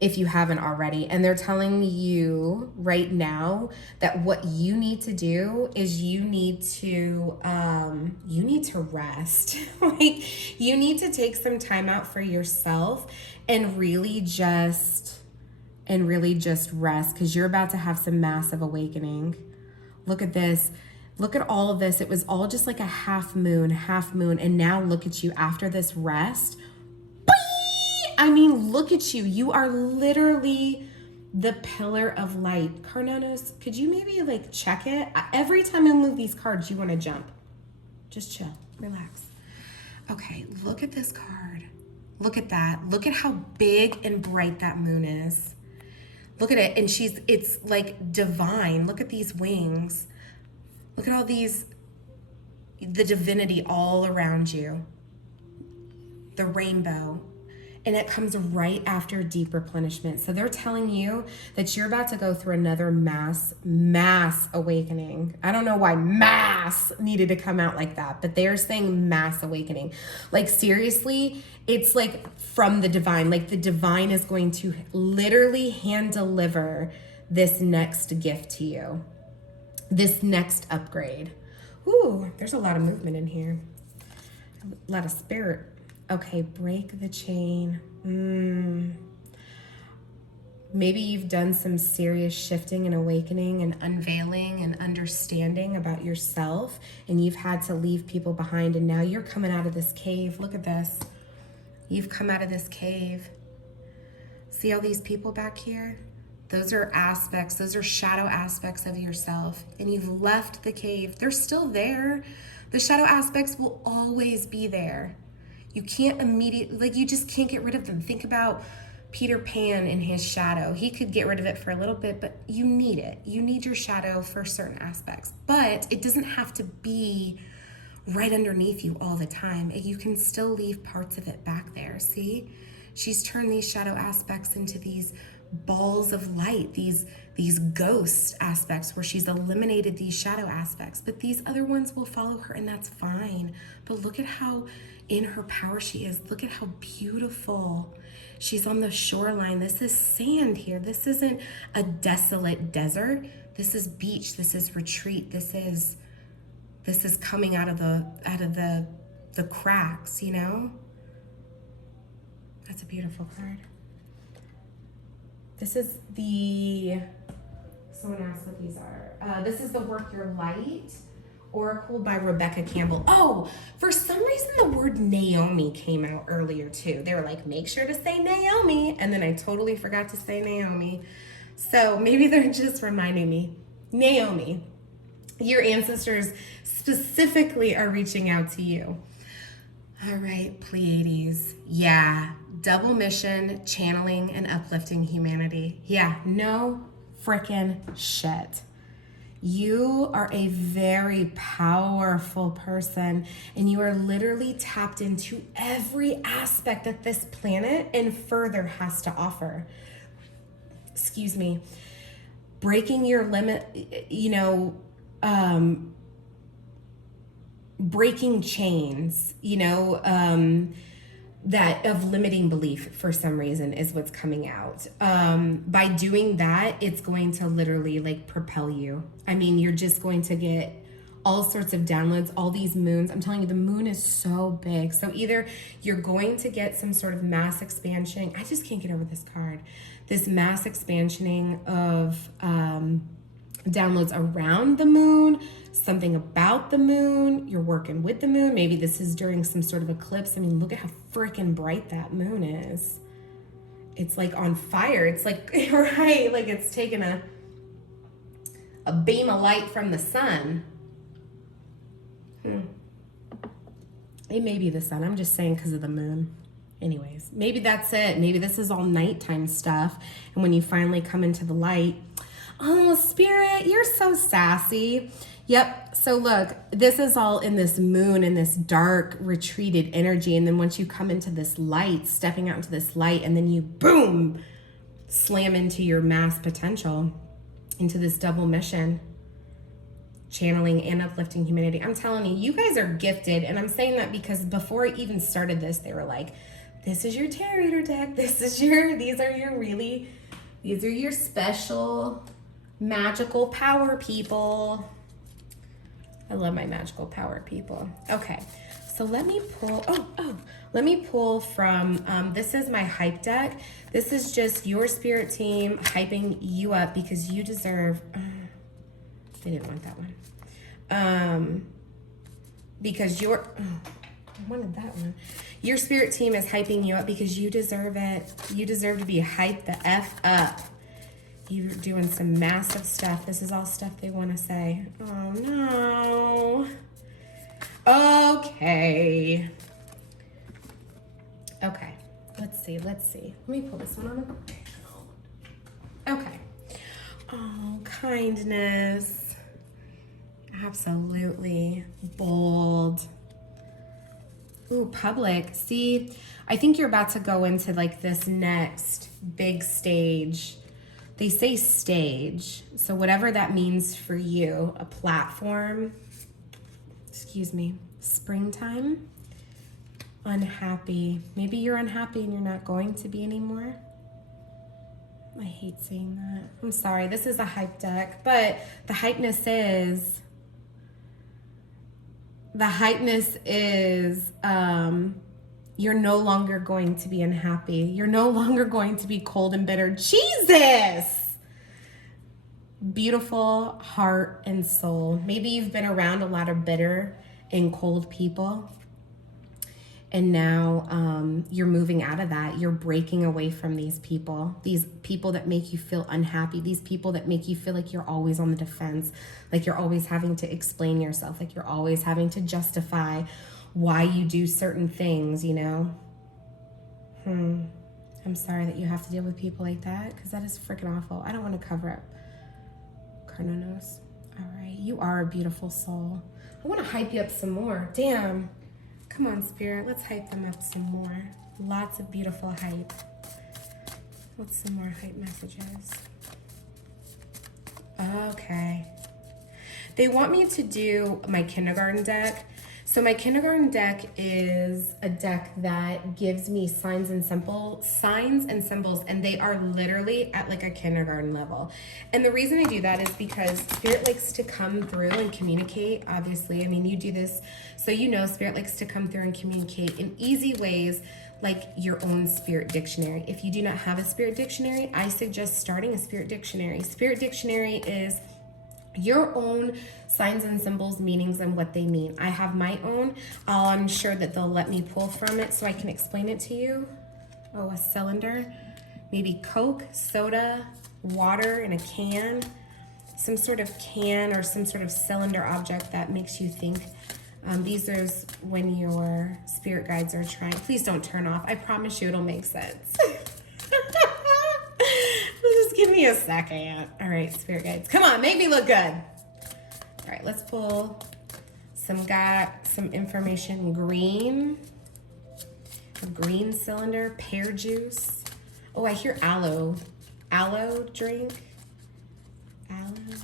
If you haven't already. And they're telling you right now that what you need to do is you need to rest. Like you need to take some time out for yourself and really just rest, because you're about to have some massive awakening. Look at this. Look at all of this. It was all just like a half moon. And now look at you after this rest. I mean, look at you. You are literally the pillar of light. Carnonos, could you maybe like check it? Every time I move these cards, you want to jump. Just chill, relax. Okay, look at this card. Look at that. Look at how big and bright that moon is. Look at it. And it's like divine. Look at these wings. Look at all these, the divinity all around you. The rainbow. And it comes right after deep replenishment. So they're telling you that you're about to go through another mass awakening. I don't know why mass needed to come out like that, but they're saying mass awakening. Like seriously, it's like from the divine. Like the divine is going to literally hand deliver this next gift to you. This next upgrade. Ooh, there's a lot of movement in here. A lot of spirit. Okay, break the chain. Maybe you've done some serious shifting and awakening and unveiling and understanding about yourself, and you've had to leave people behind, and now you're coming out of this cave. Look at this. You've come out of this cave. See all these people back here? Those are aspects, those are shadow aspects of yourself, and you've left the cave. They're still there. The shadow aspects will always be there. You can't immediately, like you just can't get rid of them. Think about Peter Pan and his shadow. He could get rid of it for a little bit, but you need it. You need your shadow for certain aspects, but it doesn't have to be right underneath you all the time. You can still leave parts of it back there. See, she's turned these shadow aspects into these balls of light, these ghost aspects where she's eliminated these shadow aspects, but these other ones will follow her, and that's fine. But look at how in her power she is. Look at how beautiful. She's on the shoreline. This is sand here. This isn't a desolate desert. This is beach. This is retreat. This is coming out of the cracks, you know? That's a beautiful card. This is someone asked what these are. This is the Work Your Light Oracle by Rebecca Campbell. Oh, for some reason the word Naomi came out earlier too. They were like, make sure to say Naomi. And then I totally forgot to say Naomi. So maybe they're just reminding me. Naomi, your ancestors specifically are reaching out to you. All right, Pleiades. Yeah, double mission, channeling and uplifting humanity. Yeah, no frickin' shit. You are a very powerful person, and you are literally tapped into every aspect that this planet and further has to offer. Excuse me. Breaking your limit, breaking chains, you know, that of limiting belief for some reason is what's coming out. By doing that, it's going to literally like propel you. I mean, you're just going to get all sorts of downloads, all these moons. I'm telling you, the moon is so big. So either you're going to get some sort of mass expansion. I just can't get over this card. This mass expansioning of downloads around the moon, something about the moon, you're working with the moon. Maybe this is during some sort of eclipse. I mean, look at how freaking bright that moon is. It's like on fire. It's like, right, like it's taking a beam of light from the sun. It may be the sun. I'm just saying because of the moon. Anyways, maybe that's it. Maybe this is all nighttime stuff. And when you finally come into the light, oh, Spirit, you're so sassy. Yep. So look, this is all in this moon, in this dark, retreated energy. And then once you come into this light, stepping out into this light, and then you, boom, slam into your mass potential, into this double mission. Channeling and uplifting humanity. I'm telling you, you guys are gifted. And I'm saying that because before I even started this, they were like, this is your tarot reader deck. These are your special magical power people. I love my magical power people. Okay, so let me pull, let me pull from, this is my hype deck. This is just your spirit team hyping you up because you deserve, they didn't want that one. Because I wanted that one. Your spirit team is hyping you up because you deserve it. You deserve to be hyped the F up. You're doing some massive stuff. This is all stuff they want to say. Oh no. Okay. Okay. Let's see. Let me pull this one on the. Okay. Oh, kindness. Absolutely. Bold. Ooh, public. See, I think you're about to go into like this next big stage. They say stage. So whatever that means for you, a platform. Excuse me. Springtime. Unhappy. Maybe you're unhappy and you're not going to be anymore. I hate saying that. I'm sorry. This is a hype deck, but the hypeness is you're no longer going to be unhappy. You're no longer going to be cold and bitter. Jesus! Beautiful heart and soul. Maybe you've been around a lot of bitter and cold people. And now you're moving out of that. You're breaking away from these people that make you feel unhappy, these people that make you feel like you're always on the defense, like you're always having to explain yourself, like you're always having to justify why you do certain things, you know? I'm sorry that you have to deal with people like that because that is freaking awful. I don't want to cover up Carnonos. All right, you are a beautiful soul. I want to hype you up some more. Damn. Come on, Spirit. Let's hype them up some more. Lots of beautiful hype. What's some more hype messages? Okay. They want me to do my kindergarten deck. So my kindergarten deck is a deck that gives me signs and symbols, and they are literally at like a kindergarten level. And the reason I do that is because Spirit likes to come through and communicate, obviously. I mean, you do this, so you know Spirit likes to come through and communicate in easy ways, like your own spirit dictionary. If you do not have a spirit dictionary, I suggest starting a spirit dictionary. Spirit dictionary is your own signs and symbols, meanings, and what they mean. I have my own. I'm sure that they'll let me pull from it so I can explain it to you. Oh, a cylinder. Maybe Coke, soda, water in a can. Some sort of can or some sort of cylinder object that makes you think. These are when your spirit guides are trying. Please don't turn off. I promise you it'll make sense. Just give me a second. All right, spirit guides. Come on, make me look good. All right, let's pull some information. Green. A green cylinder. Pear juice. Oh, I hear aloe. Aloe drink. Aloe.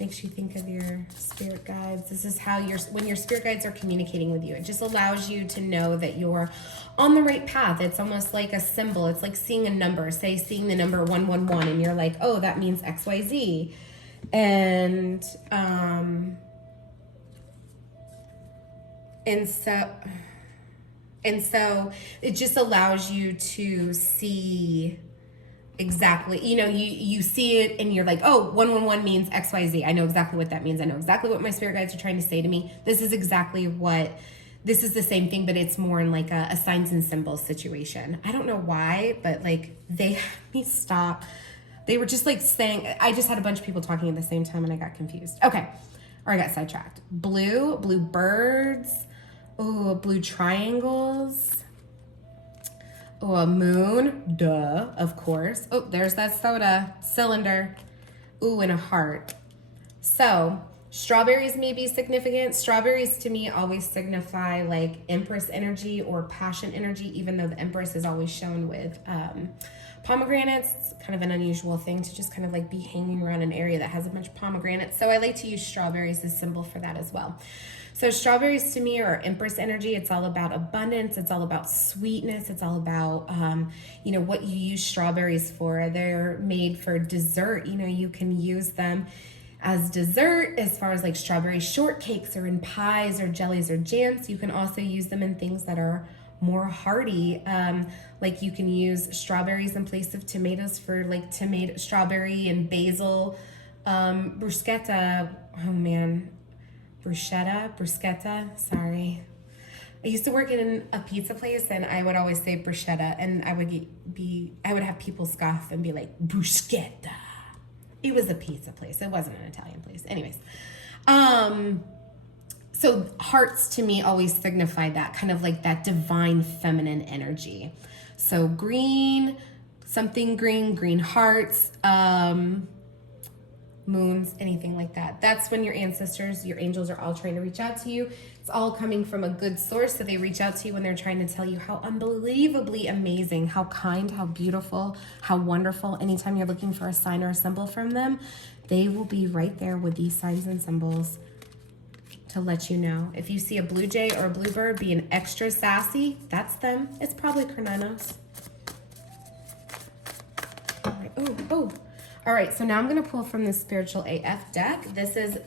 Makes you think of your spirit guides. This is how when your spirit guides are communicating with you. It just allows you to know that you're on the right path. It's almost like a symbol. It's like seeing a number. Say seeing the number 111 and you're like, oh, that means XYZ. And so it just allows you to see exactly, you see it and you're like, oh, 111 means XYZ. I know exactly what that means. I know exactly what my spirit guides are trying to say to me. This is the same thing, but it's more in like a signs and symbols situation. I don't know why, but like they had me stop. They were just like saying, I just had a bunch of people talking at the same time and I got confused. Okay. Or I got sidetracked. Blue birds. Oh, blue triangles. Oh, a moon, duh, of course. Oh, there's that soda cylinder. Ooh, and a heart. So, strawberries may be significant. Strawberries to me always signify like Empress energy or passion energy, even though the Empress is always shown with pomegranates. It's kind of an unusual thing to just kind of like be hanging around an area that has a bunch of pomegranates. So I like to use strawberries as symbol for that as well. So strawberries to me are Empress energy. It's all about abundance. It's all about sweetness. It's all about, what you use strawberries for. They're made for dessert. You can use them as dessert as far as like strawberry shortcakes or in pies or jellies or jams. You can also use them in things that are more hearty. Like you can use strawberries in place of tomatoes for like strawberry and basil bruschetta. Oh man. Bruschetta, sorry. I used to work in a pizza place and I would always say bruschetta and I would have people scoff and be like, bruschetta. It was a pizza place. It wasn't an Italian place. Anyways. So hearts to me always signify that kind of like that divine feminine energy. So green, something green hearts, moons, anything like that. That's when your ancestors, your angels are all trying to reach out to you. It's all coming from a good source. So they reach out to you when they're trying to tell you how unbelievably amazing, how kind, how beautiful, how wonderful. Anytime you're looking for a sign or a symbol from them, they will be right there with these signs and symbols to let you know. If you see a blue jay or a bluebird being extra sassy, that's them. It's probably Carnanos. All right. Oh. All right, so now I'm going to pull from the Spiritual AF deck. This is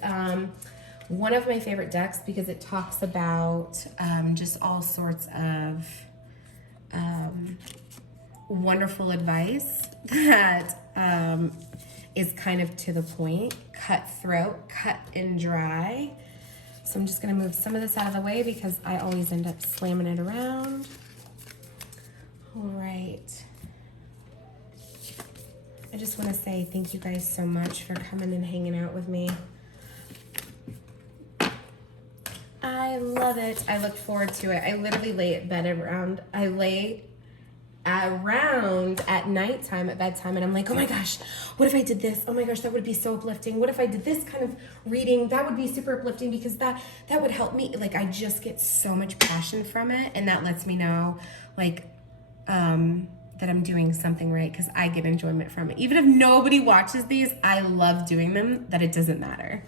one of my favorite decks because it talks about just all sorts of wonderful advice that is kind of to the point, cutthroat, cut and dry. So I'm just going to move some of this out of the way because I always end up slamming it around. All right. I just want to say thank you guys so much for coming and hanging out with me. I love it. I look forward to it. I literally lay at bed around. I lay around at nighttime, at bedtime, and I'm like, oh my gosh, what if I did this? Oh my gosh, that would be so uplifting. What if I did this kind of reading? That would be super uplifting because that would help me. Like, I just get so much passion from it, and that lets me know, like, that I'm doing something right because I get enjoyment from it. Even if nobody watches these, I love doing them, that it doesn't matter.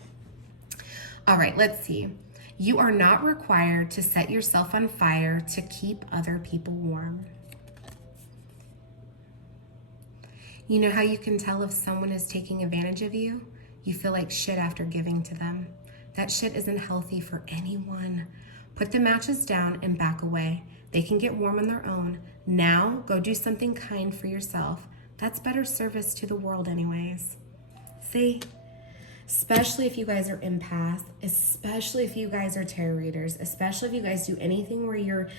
All right, let's see. You are not required to set yourself on fire to keep other people warm. You know how you can tell if someone is taking advantage of you? You feel like shit after giving to them. That shit isn't healthy for anyone. Put the matches down and back away. They can get warm on their own. Now, go do something kind for yourself. That's better service to the world anyways. See? Especially if you guys are empaths, especially if you guys are tarot readers, especially if you guys do anything where you're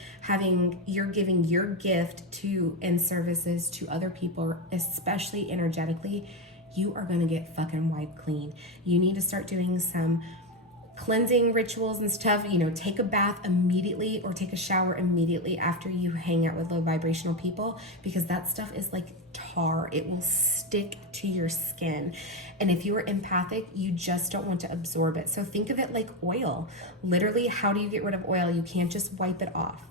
giving your gift to and services to other people, especially energetically, you are going to get fucking wiped clean. You need to start doing some cleansing rituals and stuff. Take a bath immediately or take a shower immediately after you hang out with low vibrational people, because that stuff is like tar. It will stick to your skin. And if you are empathic, you just don't want to absorb it. So think of it like oil. Literally, how do you get rid of oil? You can't just wipe it off.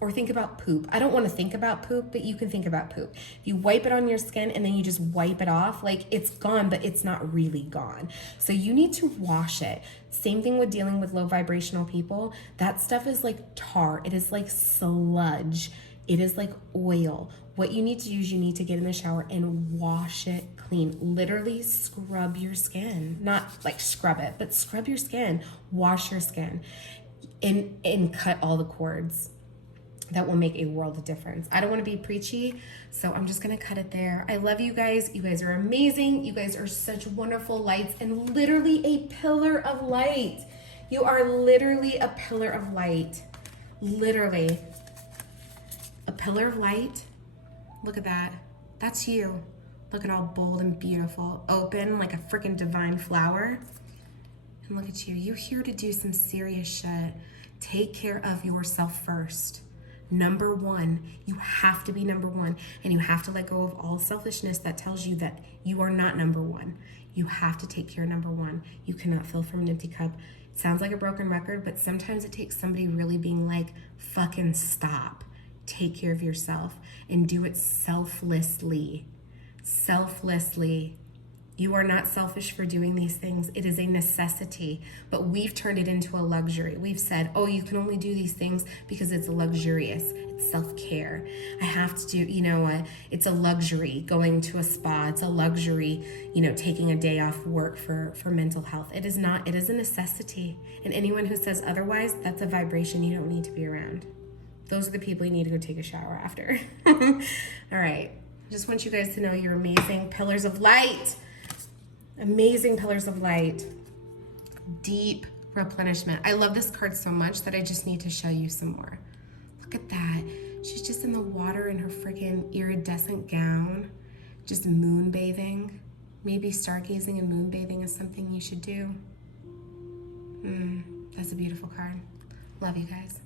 or think about poop. I don't want to think about poop, but you can think about poop. If you wipe it on your skin and then you just wipe it off, like it's gone, but it's not really gone. So you need to wash it. Same thing with dealing with low vibrational people. That stuff is like tar. It is like sludge. It is like oil. What you need to do is you need to get in the shower and wash it clean. Literally scrub your skin. Not like scrub it, but scrub your skin. Wash your skin and cut all the cords. That will make a world of difference. I don't want to be preachy, so I'm just going to cut it there. I love you guys. You guys are amazing. You guys are such wonderful lights and literally a pillar of light. You are literally a pillar of light. Literally. A pillar of light. Look at that. That's you. Look at all bold and beautiful. Open like a freaking divine flower. And look at you. You're here to do some serious shit. Take care of yourself first. Number one, you have to be number one, and you have to let go of all selfishness that tells you that you are not number one. You have to take care of number one. You cannot fill from an empty cup. It sounds like a broken record, but sometimes it takes somebody really being like, fucking stop. Take care of yourself and do it selflessly. Selflessly. You are not selfish for doing these things. It is a necessity, but we've turned it into a luxury. We've said, oh, you can only do these things because it's luxurious. It's self-care. I have to do, it's a luxury going to a spa. It's a luxury, taking a day off work for mental health. It is not, it is a necessity. And anyone who says otherwise, that's a vibration you don't need to be around. Those are the people you need to go take a shower after. All right. I just want you guys to know you're amazing pillars of light. Amazing pillars of light. Deep replenishment. I love this card so much that I just need to show you some more. Look at that. She's just in the water in her freaking iridescent gown, just moon bathing. Maybe stargazing and moon bathing is something you should do. That's a beautiful card. Love you guys.